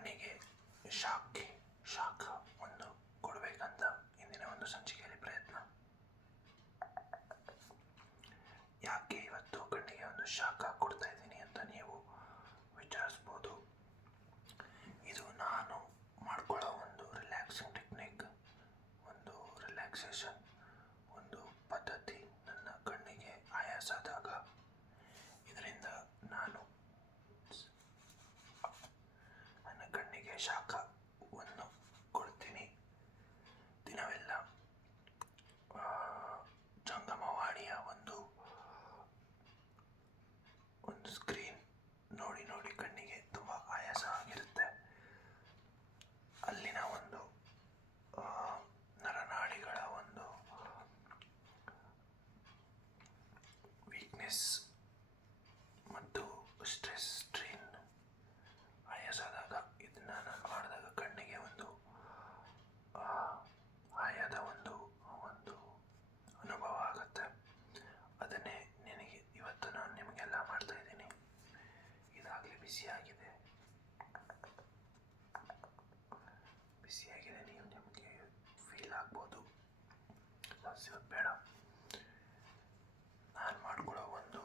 ಕಣ್ಣಿಗೆ ಶಾಖ ಒಂದು ಕೊಡಬೇಕಂತ ಇಂದಿನ ಒಂದು ಸಂಚಿಕೆಯಲ್ಲಿ ಪ್ರಯತ್ನ. ಯಾಕೆ ಇವತ್ತು ಕಣ್ಣಿಗೆ ಒಂದು ಶಾಖ ಕೊಡ್ತಾ ಇದ್ದೀನಿ ಅಂತ ನೀವು ವಿಚಾರಿಸ್ಬೋದು. ಇದು ನಾನು ಮಾಡ್ಕೊಳ್ಳೋ ಒಂದು ರಿಲ್ಯಾಕ್ಸಿಂಗ್ ಟೆಕ್ನಿಕ್, ಒಂದು ರಿಲ್ಯಾಕ್ಸೇಷನ್, ಒಂದು ಪದ್ಧತಿ. ನನ್ನ ಕಣ್ಣಿಗೆ ಆಯಾಸ ಆದಾಗ ಇದರಿಂದ ನಾನು ನನ್ನ ಕಣ್ಣಿಗೆ ಶಾಖವನ್ನು ಕೊಡ್ತೀನಿ. ದಿನವೆಲ್ಲ ಜಂಗಮವಾಣಿಯ ಒಂದು ಸ್ಕ್ರೀನ್ ನೋಡಿ ಕಣ್ಣಿಗೆ ತುಂಬ ಆಯಾಸ ಆಗಿರುತ್ತೆ. ಅಲ್ಲಿನ ಒಂದು ನರನಾಡಿಗಳ ಒಂದು ವೀಕ್ನೆಸ್ ಮತ್ತು ಸ್ಟ್ರೇನ್ ಆಯಾಸ ಆದಾಗ ಇದನ್ನು ನಾನು ಮಾಡಿದಾಗ ಕಣ್ಣಿಗೆ ಒಂದು ಆಯಾದ ಒಂದು ಅನುಭವ ಆಗುತ್ತೆ. ಅದನ್ನೇ ಇವತ್ತು ನಾನು ನಿಮಗೆಲ್ಲ ಮಾಡ್ತಾ ಇದ್ದೀನಿ. ಇದಾಗಲೇ ಬಿಸಿಯಾಗಿದೆ, ನೀವು ನಿಮಗೆ ಫೀಲ್ ಆಗ್ಬೋದು. ಬೇಡ, ನಾನು ಮಾಡ್ಕೊಳ್ಳೋ ಒಂದು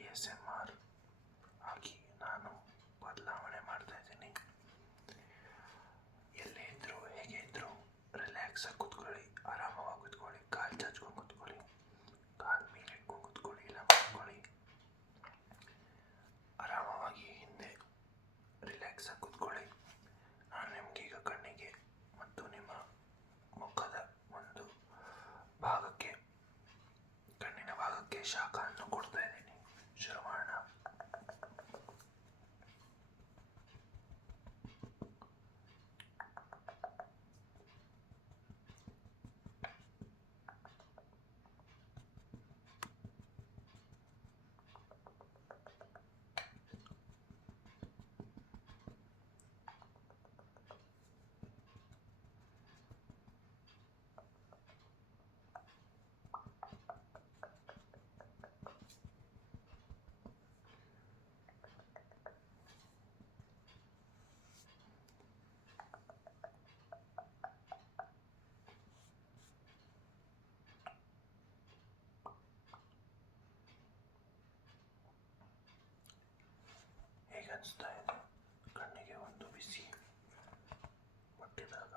ASMR ಆಗಿ ನಾನು ಬದಲಾವಣೆ ಮಾಡ್ತಾ ಇದ್ದೀನಿ. ಎಲ್ಲೇ ಇದ್ರು ಹೇಗೆ ಇದ್ರು ರಿಲ್ಯಾಕ್ಸ್ ಆಗಿ ಕೂತ್ಕೊಳ್ಳಿ, ಆರಾಮವಾಗಿ ಕೂತ್ಕೊಳ್ಳಿ, ಕಾಲು ಚಾಚ್ಕೊಂಡು ಕೂತ್ಕೊಳ್ಳಿ, ಕಾಲು ಮೇಲೆ ಇಟ್ಕೊಂಡು ಕೂತ್ಕೊಳ್ಳಿ, ಇಲ್ಲ ಕೂತ್ಕೊಳ್ಳಿ, ಆರಾಮವಾಗಿ ಹಿಂದೆ ರಿಲ್ಯಾಕ್ಸ್ ಆಗಿ ಕೂತ್ಕೊಳ್ಳಿ. ನಾನು ನಿಮ್ಗೆ ಈಗ ಕಣ್ಣಿಗೆ ಮತ್ತು ನಿಮ್ಮ ಮುಖದ ಒಂದು ಭಾಗಕ್ಕೆ, ಕಣ್ಣಿನ ಭಾಗಕ್ಕೆ ಶಾಖವನ್ನು ಕೊಡ್ತಾ ಇದ್ದೀನಿ. ಶುರು ಮಾಡೋಣ. ಹೇಗನ್ನಿಸ್ತಾ ಇದೆ ಕಣ್ಣಿಗೆ ಒಂದು ಬಿಸಿ ಮುಟ್ಟಿದಾಗ?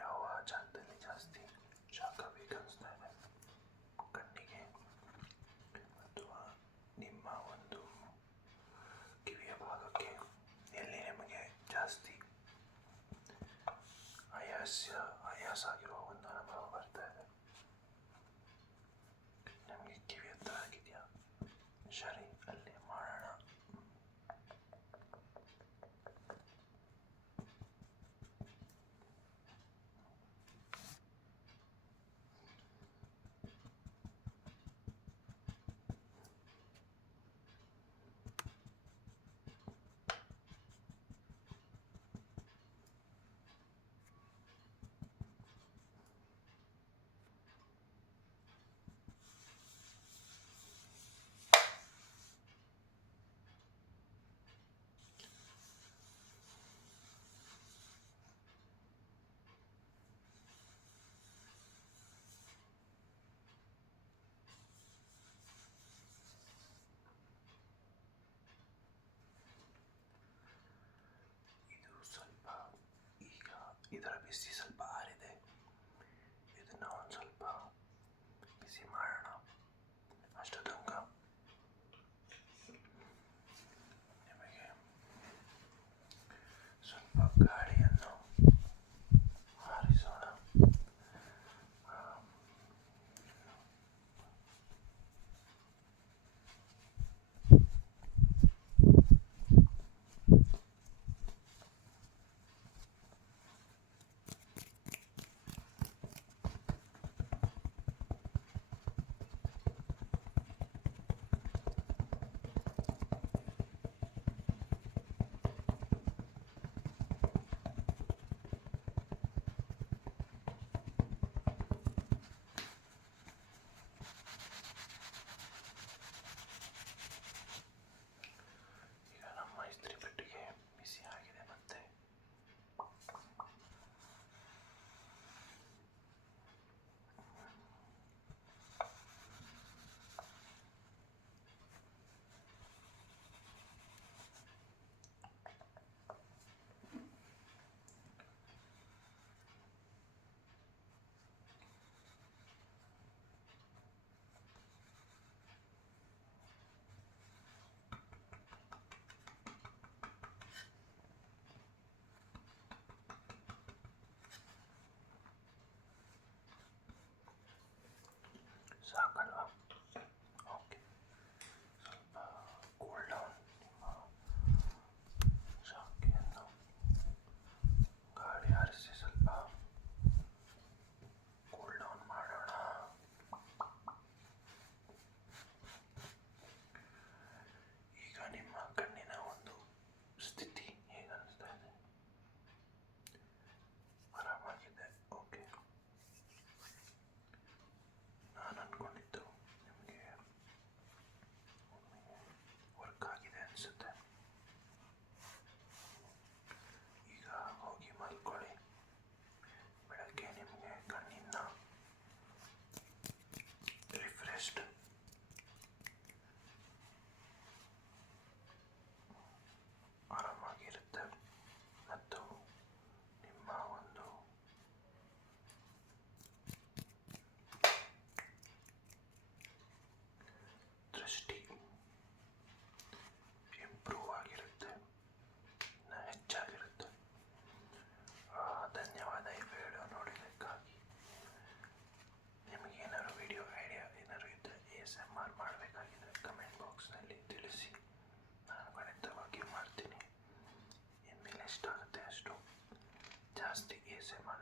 ಯಾವ ಜಾಗದಲ್ಲಿ ಜಾಸ್ತಿ ಶಾಖ ಬೇಕನ್ನಿಸ್ತಾ ಇದೆ ಕಣ್ಣಿಗೆ, ಅಥವಾ ನಿಮ್ಮ ಒಂದು ಕಿವಿಯ ಭಾಗಕ್ಕೆ, ಎಲ್ಲಿ ನಿಮಗೆ ಜಾಸ್ತಿ ಆಯಾಸ ಆಗಿರುವ ಒಂದು ಅನುಭವ ಬರ್ತಾ ಇದೆ? ನಿಮಗೆ ಕಿವಿ ಹತ್ರ ಆಗಿದೆಯಾ? ಸರಿ, ಅಲ್ಲಿ ಮಾಡೋಣ. ಇದರ ಬಿಸಿ ಸ್ವಲ್ಪ ಆರಿದೆ. ಇದನ್ನು ಒಂದು ಸ್ವಲ್ಪ ಬಿಸಿ ಮಾಡೋಣ. ಅಷ್ಟು ತನಕ ನಿಮಗೆ ಸ್ವಲ್ಪ ಗಾಳಿಯನ್ನು ಹಾರಿಸೋಣ. ಜಾಸ್ತಿ ಎ ಎಸ್ ಎಮ್ ಆರ್